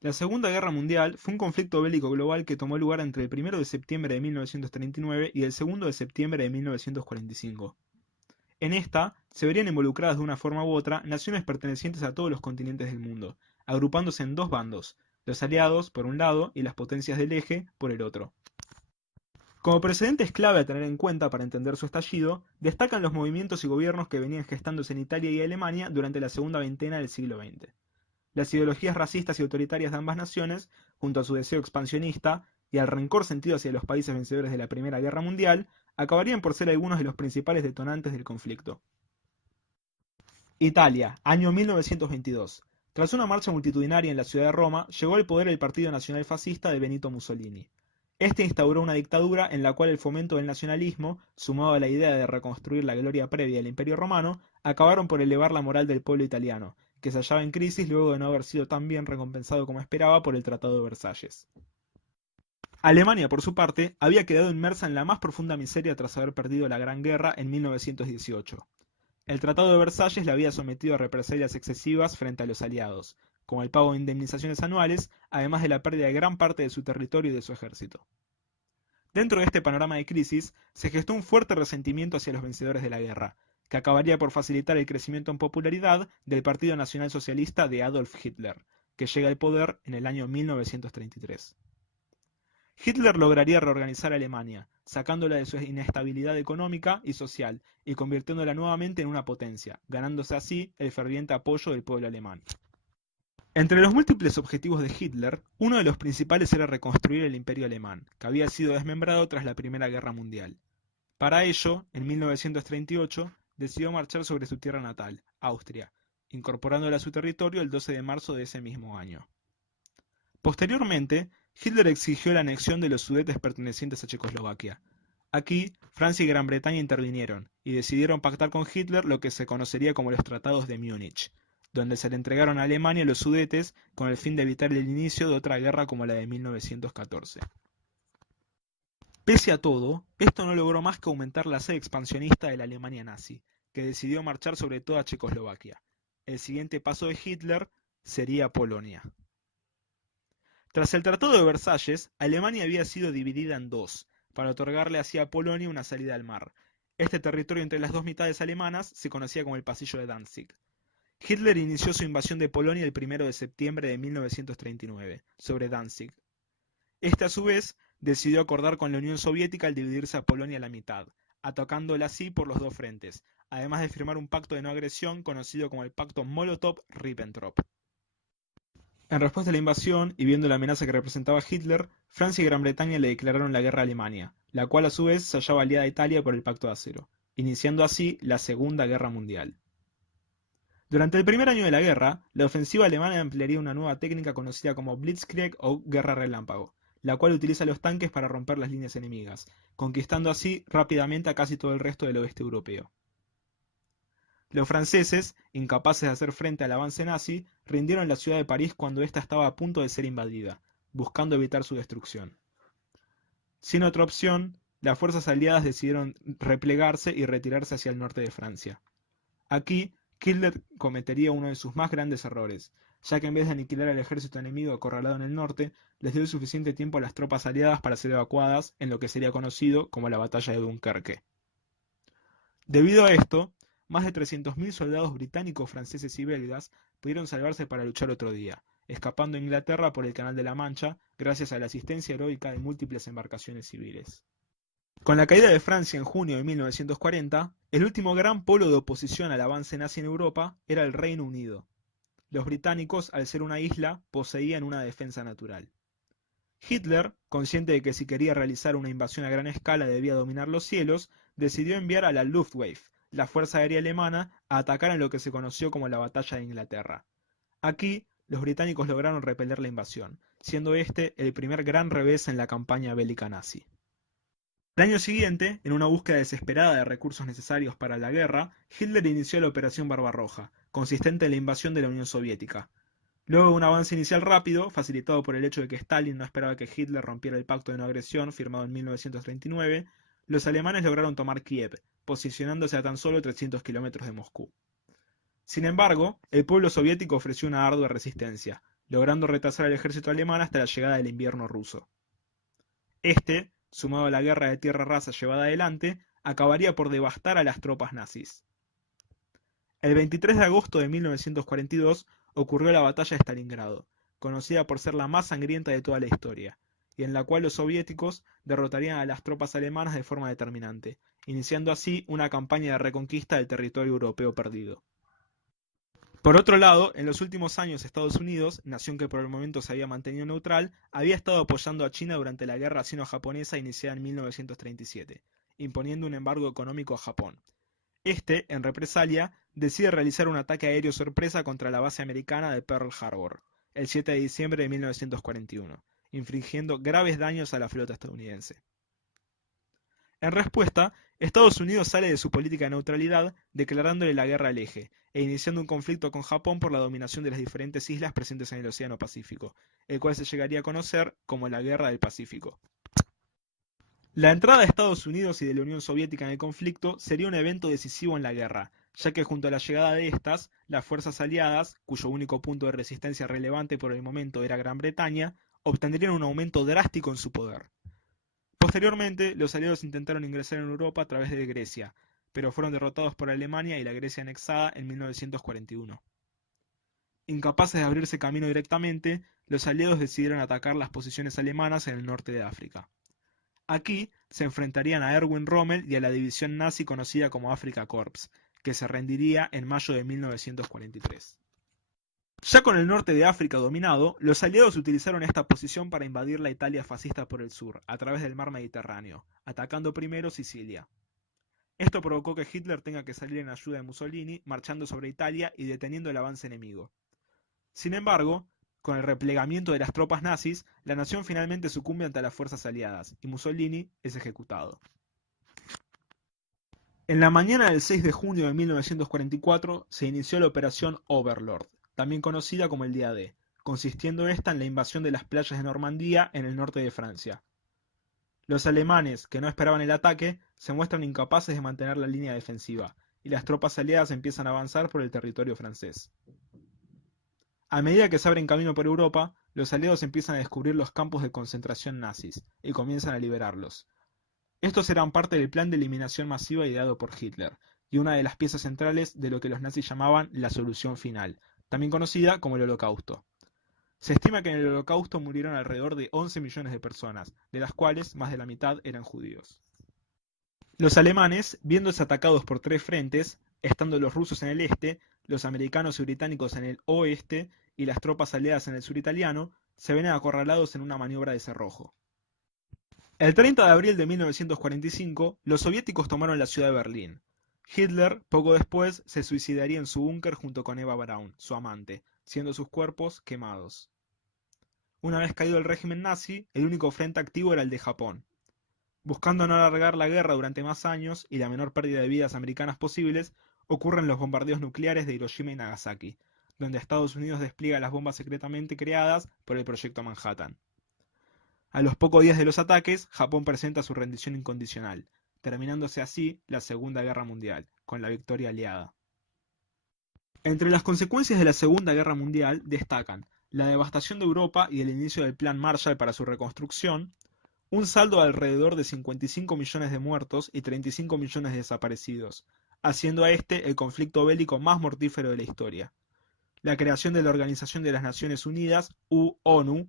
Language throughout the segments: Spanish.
La Segunda Guerra Mundial fue un conflicto bélico global que tomó lugar entre el 1 de septiembre de 1939 y el 2 de septiembre de 1945. En esta, se verían involucradas de una forma u otra naciones pertenecientes a todos los continentes del mundo, agrupándose en dos bandos, los aliados por un lado y las potencias del eje por el otro. Como precedentes clave a tener en cuenta para entender su estallido, destacan los movimientos y gobiernos que venían gestándose en Italia y Alemania durante la segunda veintena del siglo XX. Las ideologías racistas y autoritarias de ambas naciones, junto a su deseo expansionista y al rencor sentido hacia los países vencedores de la Primera Guerra Mundial, acabarían por ser algunos de los principales detonantes del conflicto. Italia, año 1922. Tras una marcha multitudinaria en la ciudad de Roma, llegó al poder el Partido Nacional Fascista de Benito Mussolini. Este instauró una dictadura en la cual el fomento del nacionalismo, sumado a la idea de reconstruir la gloria previa del Imperio Romano, acabaron por elevar la moral del pueblo italiano, que se hallaba en crisis luego de no haber sido tan bien recompensado como esperaba por el Tratado de Versalles. Alemania, por su parte, había quedado inmersa en la más profunda miseria tras haber perdido la Gran Guerra en 1918. El Tratado de Versalles la había sometido a represalias excesivas frente a los aliados, como el pago de indemnizaciones anuales, además de la pérdida de gran parte de su territorio y de su ejército. Dentro de este panorama de crisis, se gestó un fuerte resentimiento hacia los vencedores de la guerra, que acabaría por facilitar el crecimiento en popularidad del Partido Nacional Socialista de Adolf Hitler, que llega al poder en el año 1933. Hitler lograría reorganizar Alemania, sacándola de su inestabilidad económica y social y convirtiéndola nuevamente en una potencia, ganándose así el ferviente apoyo del pueblo alemán. Entre los múltiples objetivos de Hitler, uno de los principales era reconstruir el imperio alemán, que había sido desmembrado tras la Primera Guerra Mundial. Para ello, en 1938, decidió marchar sobre su tierra natal, Austria, incorporándola a su territorio el 12 de marzo de ese mismo año. Posteriormente, Hitler exigió la anexión de los Sudetes pertenecientes a Checoslovaquia. Aquí, Francia y Gran Bretaña intervinieron y decidieron pactar con Hitler lo que se conocería como los Tratados de Múnich, donde se le entregaron a Alemania los Sudetes con el fin de evitar el inicio de otra guerra como la de 1914. Pese a todo, esto no logró más que aumentar la sed expansionista de la Alemania nazi, que decidió marchar sobre toda Checoslovaquia. El siguiente paso de Hitler sería Polonia. Tras el Tratado de Versalles, Alemania había sido dividida en dos, para otorgarle así a Polonia una salida al mar. Este territorio entre las dos mitades alemanas se conocía como el Pasillo de Danzig. Hitler inició su invasión de Polonia el 1 de septiembre de 1939, sobre Danzig. Este a su vez decidió acordar con la Unión Soviética al dividirse a Polonia a la mitad, atacándola así por los dos frentes, además de firmar un pacto de no agresión conocido como el Pacto Molotov-Ribbentrop. En respuesta a la invasión, y viendo la amenaza que representaba Hitler, Francia y Gran Bretaña le declararon la guerra a Alemania, la cual a su vez se hallaba aliada a Italia por el Pacto de Acero, iniciando así la Segunda Guerra Mundial. Durante el primer año de la guerra, la ofensiva alemana emplearía una nueva técnica conocida como Blitzkrieg o Guerra Relámpago, la cual utiliza los tanques para romper las líneas enemigas, conquistando así rápidamente a casi todo el resto del oeste europeo. Los franceses, incapaces de hacer frente al avance nazi, rindieron la ciudad de París cuando ésta estaba a punto de ser invadida, buscando evitar su destrucción. Sin otra opción, las fuerzas aliadas decidieron replegarse y retirarse hacia el norte de Francia. Aquí, Hitler cometería uno de sus más grandes errores, ya que en vez de aniquilar al ejército enemigo acorralado en el norte, les dio suficiente tiempo a las tropas aliadas para ser evacuadas en lo que sería conocido como la Batalla de Dunkerque. Debido a esto, más de 300.000 soldados británicos, franceses y belgas pudieron salvarse para luchar otro día, escapando a Inglaterra por el Canal de la Mancha gracias a la asistencia heroica de múltiples embarcaciones civiles. Con la caída de Francia en junio de 1940, el último gran polo de oposición al avance nazi en Europa era el Reino Unido. Los británicos, al ser una isla, poseían una defensa natural. Hitler, consciente de que si quería realizar una invasión a gran escala debía dominar los cielos, decidió enviar a la Luftwaffe, la fuerza aérea alemana, a atacar en lo que se conoció como la Batalla de Inglaterra. Aquí, los británicos lograron repeler la invasión, siendo este el primer gran revés en la campaña bélica nazi. Al año siguiente, en una búsqueda desesperada de recursos necesarios para la guerra, Hitler inició la Operación Barbarroja, consistente en la invasión de la Unión Soviética. Luego de un avance inicial rápido, facilitado por el hecho de que Stalin no esperaba que Hitler rompiera el pacto de no agresión firmado en 1939, los alemanes lograron tomar Kiev, posicionándose a tan solo 300 kilómetros de Moscú. Sin embargo, el pueblo soviético ofreció una ardua resistencia, logrando retrasar al ejército alemán hasta la llegada del invierno ruso. Sumado a la guerra de tierra-raza llevada adelante, acabaría por devastar a las tropas nazis. El 23 de agosto de 1942 ocurrió la batalla de Stalingrado, conocida por ser la más sangrienta de toda la historia, y en la cual los soviéticos derrotarían a las tropas alemanas de forma determinante, iniciando así una campaña de reconquista del territorio europeo perdido. Por otro lado, en los últimos años Estados Unidos, nación que por el momento se había mantenido neutral, había estado apoyando a China durante la guerra sino-japonesa iniciada en 1937, imponiendo un embargo económico a Japón. En represalia, decide realizar un ataque aéreo sorpresa contra la base americana de Pearl Harbor, el 7 de diciembre de 1941, infligiendo graves daños a la flota estadounidense. En respuesta, Estados Unidos sale de su política de neutralidad, declarándole la guerra al eje, e iniciando un conflicto con Japón por la dominación de las diferentes islas presentes en el Océano Pacífico, el cual se llegaría a conocer como la Guerra del Pacífico. La entrada de Estados Unidos y de la Unión Soviética en el conflicto sería un evento decisivo en la guerra, ya que junto a la llegada de estas, las fuerzas aliadas, cuyo único punto de resistencia relevante por el momento era Gran Bretaña, obtendrían un aumento drástico en su poder. Posteriormente, los aliados intentaron ingresar en Europa a través de Grecia, pero fueron derrotados por Alemania y la Grecia anexada en 1941. Incapaces de abrirse camino directamente, los aliados decidieron atacar las posiciones alemanas en el norte de África. Aquí se enfrentarían a Erwin Rommel y a la división nazi conocida como Afrika Korps, que se rendiría en mayo de 1943. Ya con el norte de África dominado, los aliados utilizaron esta posición para invadir la Italia fascista por el sur, a través del mar Mediterráneo, atacando primero Sicilia. Esto provocó que Hitler tenga que salir en ayuda de Mussolini, marchando sobre Italia y deteniendo el avance enemigo. Sin embargo, con el replegamiento de las tropas nazis, la nación finalmente sucumbe ante las fuerzas aliadas, y Mussolini es ejecutado. En la mañana del 6 de junio de 1944 se inició la Operación Overlord, también conocida como el Día D, consistiendo esta en la invasión de las playas de Normandía en el norte de Francia. Los alemanes, que no esperaban el ataque, se muestran incapaces de mantener la línea defensiva, y las tropas aliadas empiezan a avanzar por el territorio francés. A medida que se abren camino por Europa, los aliados empiezan a descubrir los campos de concentración nazis, y comienzan a liberarlos. Estos eran parte del plan de eliminación masiva ideado por Hitler, y una de las piezas centrales de lo que los nazis llamaban la solución final, también conocida como el Holocausto. Se estima que en el Holocausto murieron alrededor de 11 millones de personas, de las cuales más de la mitad eran judíos. Los alemanes, viéndose atacados por tres frentes, estando los rusos en el este, los americanos y británicos en el oeste y las tropas aliadas en el sur italiano, se ven acorralados en una maniobra de cerrojo. El 30 de abril de 1945, los soviéticos tomaron la ciudad de Berlín. Hitler, poco después, se suicidaría en su búnker junto con Eva Braun, su amante, siendo sus cuerpos quemados. Una vez caído el régimen nazi, el único frente activo era el de Japón. Buscando no alargar la guerra durante más años y la menor pérdida de vidas americanas posibles, ocurren los bombardeos nucleares de Hiroshima y Nagasaki, donde Estados Unidos despliega las bombas secretamente creadas por el Proyecto Manhattan. A los pocos días de los ataques, Japón presenta su rendición incondicional, terminándose así la Segunda Guerra Mundial, con la victoria aliada. Entre las consecuencias de la Segunda Guerra Mundial destacan la devastación de Europa y el inicio del Plan Marshall para su reconstrucción, un saldo de alrededor de 55 millones de muertos y 35 millones de desaparecidos, haciendo a este el conflicto bélico más mortífero de la historia. La creación de la Organización de las Naciones Unidas, ONU,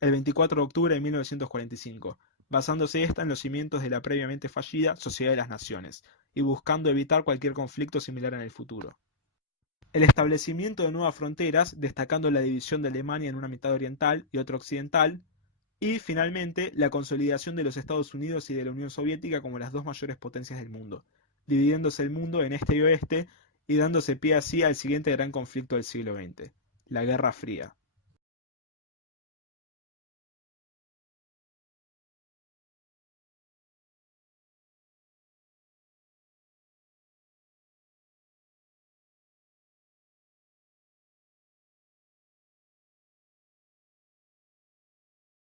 el 24 de octubre de 1945, basándose esta en los cimientos de la previamente fallida Sociedad de las Naciones, y buscando evitar cualquier conflicto similar en el futuro. El establecimiento de nuevas fronteras, destacando la división de Alemania en una mitad oriental y otra occidental, y, finalmente, la consolidación de los Estados Unidos y de la Unión Soviética como las dos mayores potencias del mundo, dividiéndose el mundo en este y oeste, y dándose pie así al siguiente gran conflicto del siglo XX, la Guerra Fría.